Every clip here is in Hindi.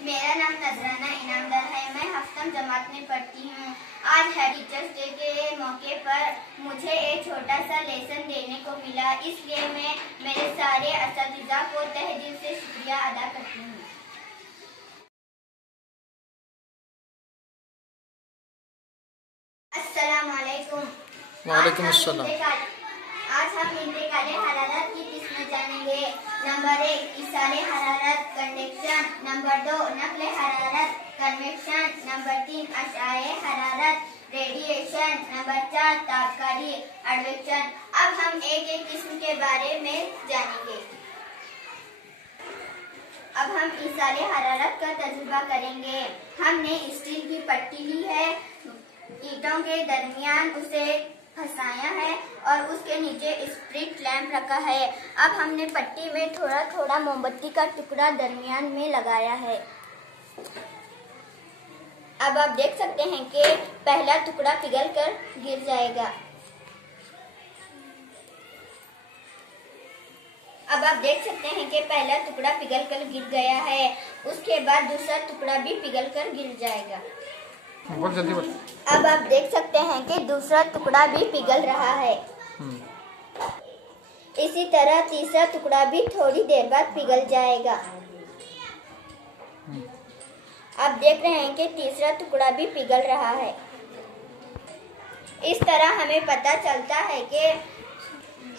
मेरा नाम नजराना इनामदार है। मैं हफ्तम जमात में पढ़ती हूँ। आज है टीचर्स डे के मौके पर मुझे एक छोटा सा लेसन देने को मिला, इसलिए मैं मेरे सारे असातिज़ा को तहे दिल से शुक्रिया अदा करती हूँ। अस्सलाम वालेकुम। वालेकुम अस्सलाम। आज हम इंतकाले हरारत की किस्में जानेंगे। नंबर 1 इसाले हरारत कंडक्शन, नंबर 2 नकले हरारत कन्वेक्शन, नंबर 3 अशाए हरारत रेडिएशन, नंबर 4 तापकारी एडवेक्शन। अब हम एक एक किस्म के बारे में जानेंगे। अब हम इसाले हरारत का तजुर्बा करेंगे। हमने स्टील की पट्टी ली है, ईंटों के दरमियान उसे फंसाया है और उसके नीचे स्प्रिट लैंप रखा है। अब हमने पट्टी में थोड़ा थोड़ा मोमबत्ती का टुकड़ा दरमियान में लगाया है। अब आप देख सकते हैं कि पहला टुकड़ा पिघल कर गिर जाएगा। अब आप देख सकते हैं कि पहला टुकड़ा पिघल कर गिर गया है, उसके बाद दूसरा टुकड़ा भी पिघल कर गिर जाएगा। बहुत जल्दी बोल। अब आप देख सकते हैं कि दूसरा टुकड़ा भी पिघल रहा है। इसी तरह तीसरा टुकड़ा भी थोड़ी देर बाद पिघल जाएगा। आप देख रहे हैं कि तीसरा टुकड़ा भी पिघल रहा है। इस तरह हमें पता चलता है कि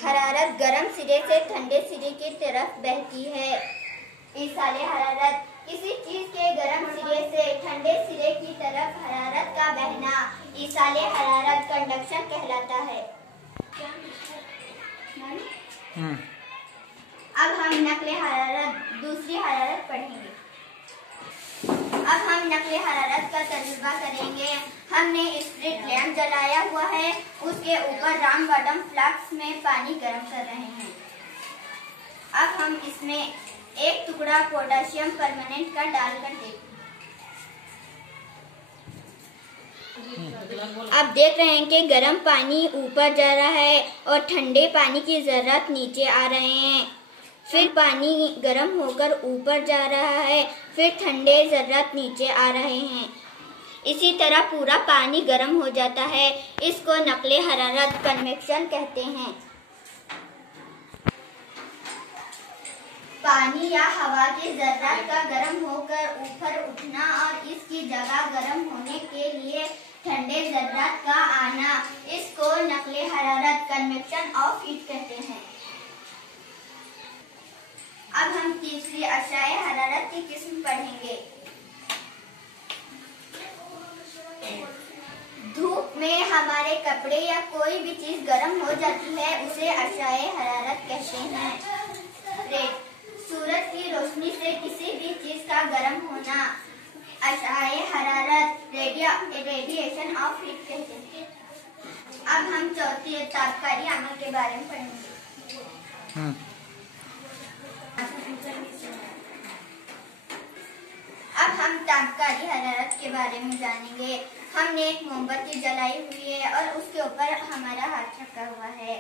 हरारत गर्म सिरे से ठंडे सिरे की तरफ बहती है। इसाले हरारत किसी चीज के गर्म सिरे से ठंडे सिरे की तरफ हरारत का बहना इसाले हरारत कंडक्शन कहलाता है। अब हम नकले हरारत दूसरी हरारत पढ़ेंगे। अब हम नकले हरारत का तजुर्बा करेंगे। हमने स्प्रिट लैंप जलाया हुआ है, उसके ऊपर राउंड बॉटम फ्लास्क में पानी गर्म कर रहे हैं। अब हम इसमें एक टुकड़ा पोटेशियम परमानेंट का डालकर देखते हैं। आप देख रहे हैं कि गर्म पानी ऊपर जा रहा है और ठंडे पानी की जर्रात नीचे आ रहे हैं। फिर पानी गर्म होकर ऊपर जा रहा है, फिर ठंडे जर्रात नीचे आ रहे हैं। इसी तरह पूरा पानी गर्म हो जाता है। इसको नकले हरारत कन्वेक्शन कहते हैं। पानी या हवा के जर्रात का गर्म होकर ऊपर उठना और इसकी जगह गर्म होने के लिए ठंडे जर्रात का आना, इसको नकले हरारत कन्वेक्शन ऑफ हीट कहते हैं। अब हम तीसरी अशाए हरारत की किस्म पढ़ेंगे। धूप में हमारे कपड़े या कोई भी चीज गर्म हो जाती है, उसे अशाए हरारत कहते हैं। सूरज की रोशनी से किसी भी चीज का गर्म होना अशाए हरारत रेडिएशन ऑफ हीट कहते हैं। अब हम चौथी तापकारी अमल के बारे में पढ़ेंगे। अब हम तापकारी हरारत के बारे में जानेंगे। हमने एक मोमबत्ती जलाई हुई है और उसके ऊपर हमारा हाथ रखा हुआ है।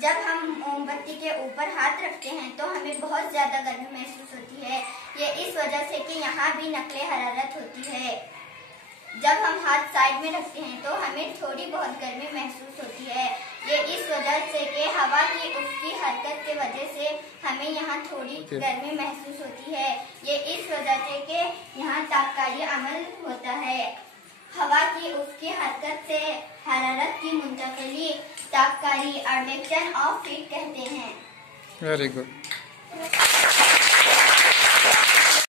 जब हम मोमबत्ती के ऊपर हाथ रखते हैं तो हमें बहुत ज्यादा गर्मी महसूस होती है। ये इस वजह से कि यहाँ भी नकले हरारत होती है। जब हम हाथ साइड में रखते हैं तो हमें थोड़ी बहुत गर्मी महसूस होती है। ये इस वजह से कि हवा की उसकी हरकत के वजह से हमें यहाँ थोड़ी गर्मी महसूस होती है। ये इस वजह से कि यहाँ तापकारी अमल होता है। हवा की उसकी हरकत से हरारत की मुंतकिली तापकारी एडवेक्शन ऑफ हीट कहते हैं। Very good.